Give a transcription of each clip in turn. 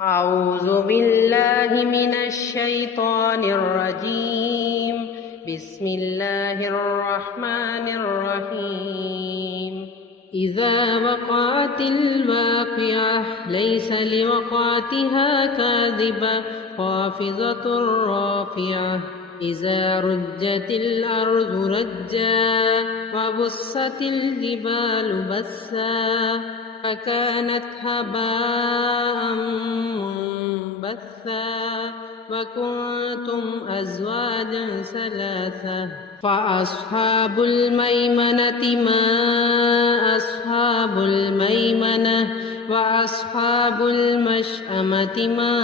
أعوذ بالله من الشيطان الرجيم. بسم الله الرحمن الرحيم. إذا وقعت الواقعة ليس لوقعتها كاذبة خافضة رافعة. إذا رجت الأرض رجا وبست الجبال بسا فكانت هباء منبثا وكنتم أزواجا ثلاثة. فأصحاب الميمنة ما أصحاب الميمنة وأصحاب المشأمة ما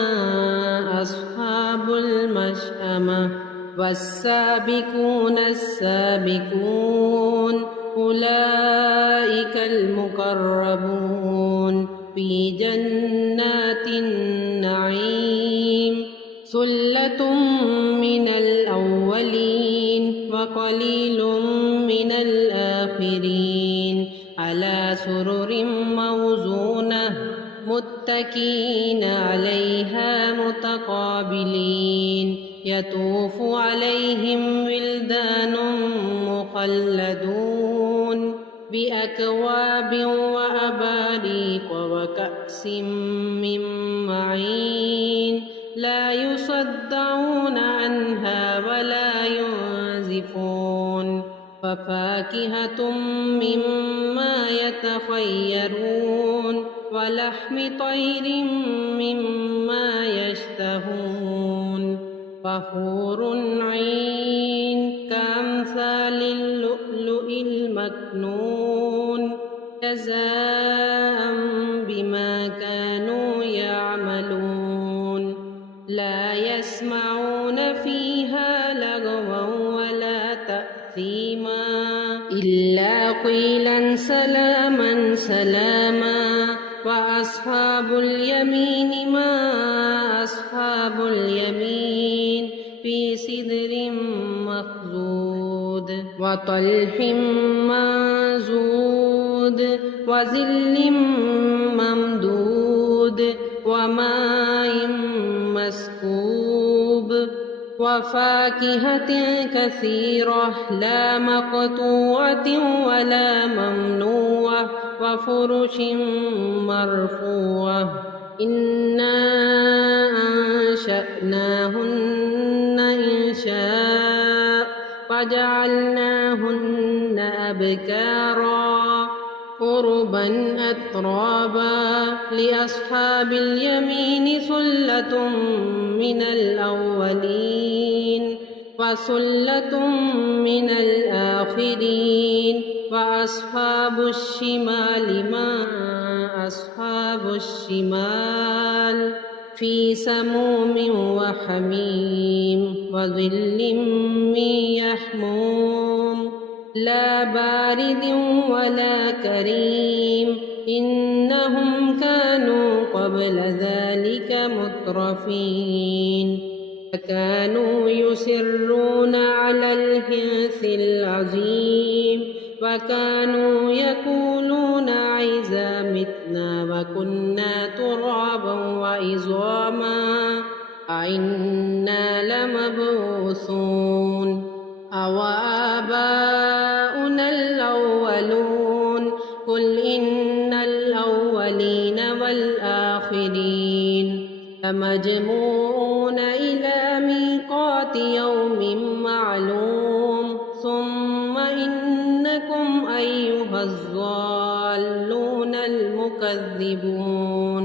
أصحاب المشأمة. والسابقون السابقون أولئك المقربون في جنات النعيم. ثلة من الأولين وقليل من الآخرين. على سرر موزونة متكئين عليها متقابلين. يطوف عليهم ولدان مخلدون بأكواب وأباريق وكأس من معين. لا يصدعون عنها ولا ينزفون. وفاكهة مما يتخيرون ولحم طير مما يشتهون. وحور عين كأمثال اللؤلؤ المكنون جزاء بما كانوا يعملون. لا يسمعون فيها لغوا ولا تأثيما إلا قيلا سلاما سلاما. وأصحاب اليمين ما أصحاب اليمين في سدر مخضود وطلح منضود وظل ممدود وماء مسكوب. وفاكهة كثيرة لا مقطوعة ولا ممنوعة وفرش مرفوعة. إنا أنشأناهن إنشاء وجعلناهن أبكارا عربا أترابا. لأصحاب اليمين ثلة من الأولين وثلة من الآخرين. وأصحاب الشمال ما أصحاب الشمال في سموم وحميم وظل من يحموم لا بارد ولا كريم. إنهم كانوا قبل ذلك مترفين فكانوا يصرون على الحنث العظيم وكانوا يقولون أإذا متنا وكنا ترابا وعظاما أإنا لمبعوثون أو آباؤنا الأولون. قل إن الأولين والآخرين لمجموعون إلى ميقات يوم معلوم. ثم إنكم أيها الضالون المكذبون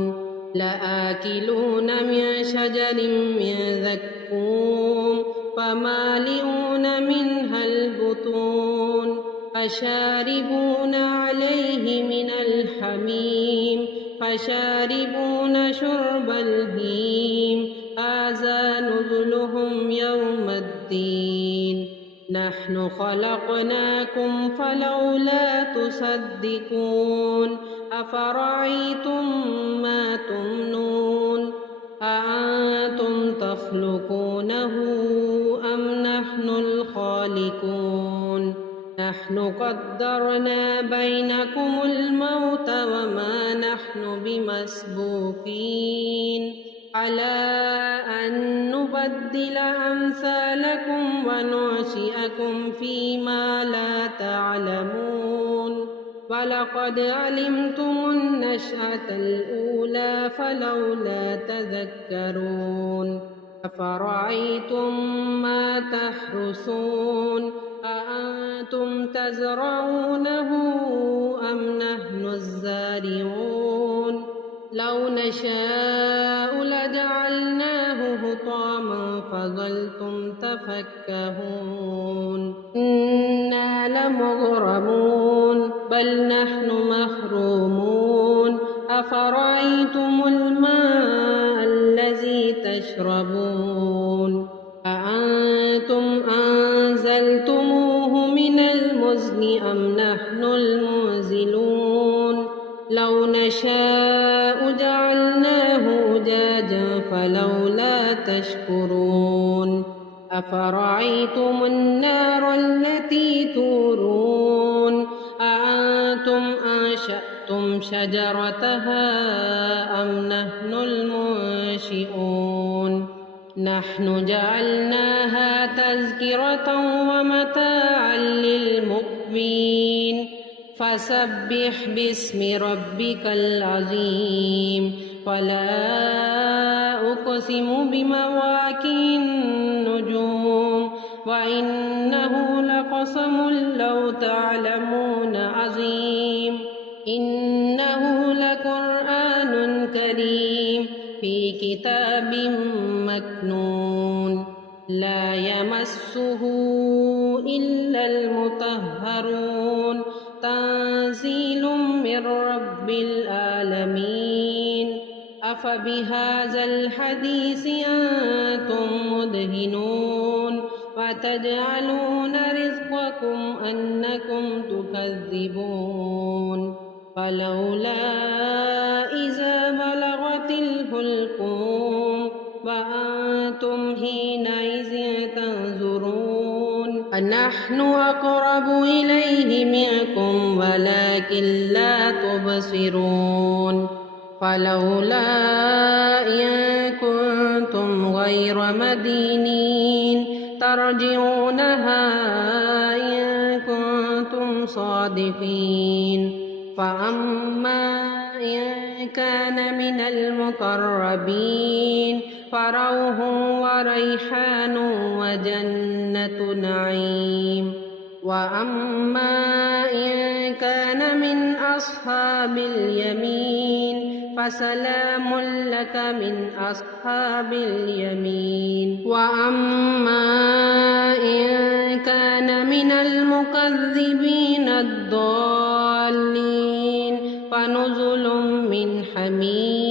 لآكلون من شجر من زقوم فمالئون منها البطون فشاربون عليه من الحميم فشاربون شرب الهيم. هذا نزلهم يوم الدين. نحن خلقناكم فلولا تصدقون. أفرأيتم ما تمنون أأنتم تخلقونه أم نحن الخالقون. نحن قدرنا بينكم الموت وما نحن بمسبوقين على أن نبدل أمثالكم وننشئكم فيما لا تعلمون ولقد علمتم النشأة الأولى فلولا تذكرون أفرأيتم ما تحرثون أأنتم تزرعونه أم نحن الزارعون لو نشاء لجعلناه حطاما فظلتم تفكهون إنا لمغرمون بل نحن محرومون أفرأيتم الماء الذي تشربون أأنتم أنزلتموه من المزن أم نحن المنزلون لو نشاء جعلناه أجاجا فلولا تشكرون أفرأيتم النار التي تورون أأنتم أنشأتم شجرتها أم نحن المنشئون نحن جعلناها تذكرة ومتاعا للمقوين فسبح باسم ربك العظيم ولا أقسم بمواقع النجوم وإنه لقسم لو تعلمون عظيم إنه لقرآن كريم في كتاب مكنون لا يمسه إلا المطهرون تنزيل من رب العالمين أفبهذا الحديث أنتم مدهنون وتجعلون رزقكم أنكم تكذبون فلولا إذا بلغت الحلقوم وأنتم حينئذ تنظرون أنحن أقرب إليه منكم ولكن لا تبصرون فلولا إن كنتم غير مدينين ترجعونها إن كنتم صادقين فأما إن كان من المقربين فروح وريحان وجنة نعيم وأما إن كان من أصحاب اليمين فسلام لك من أصحاب اليمين وأما إن كان من المكذبين الضالين فنزل من حميم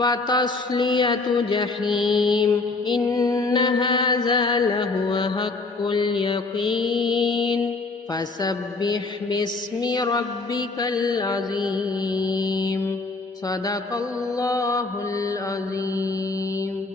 وتصلية جحيم إن هذا لهو حق اليقين فسبح باسم ربك العظيم صدق الله العظيم.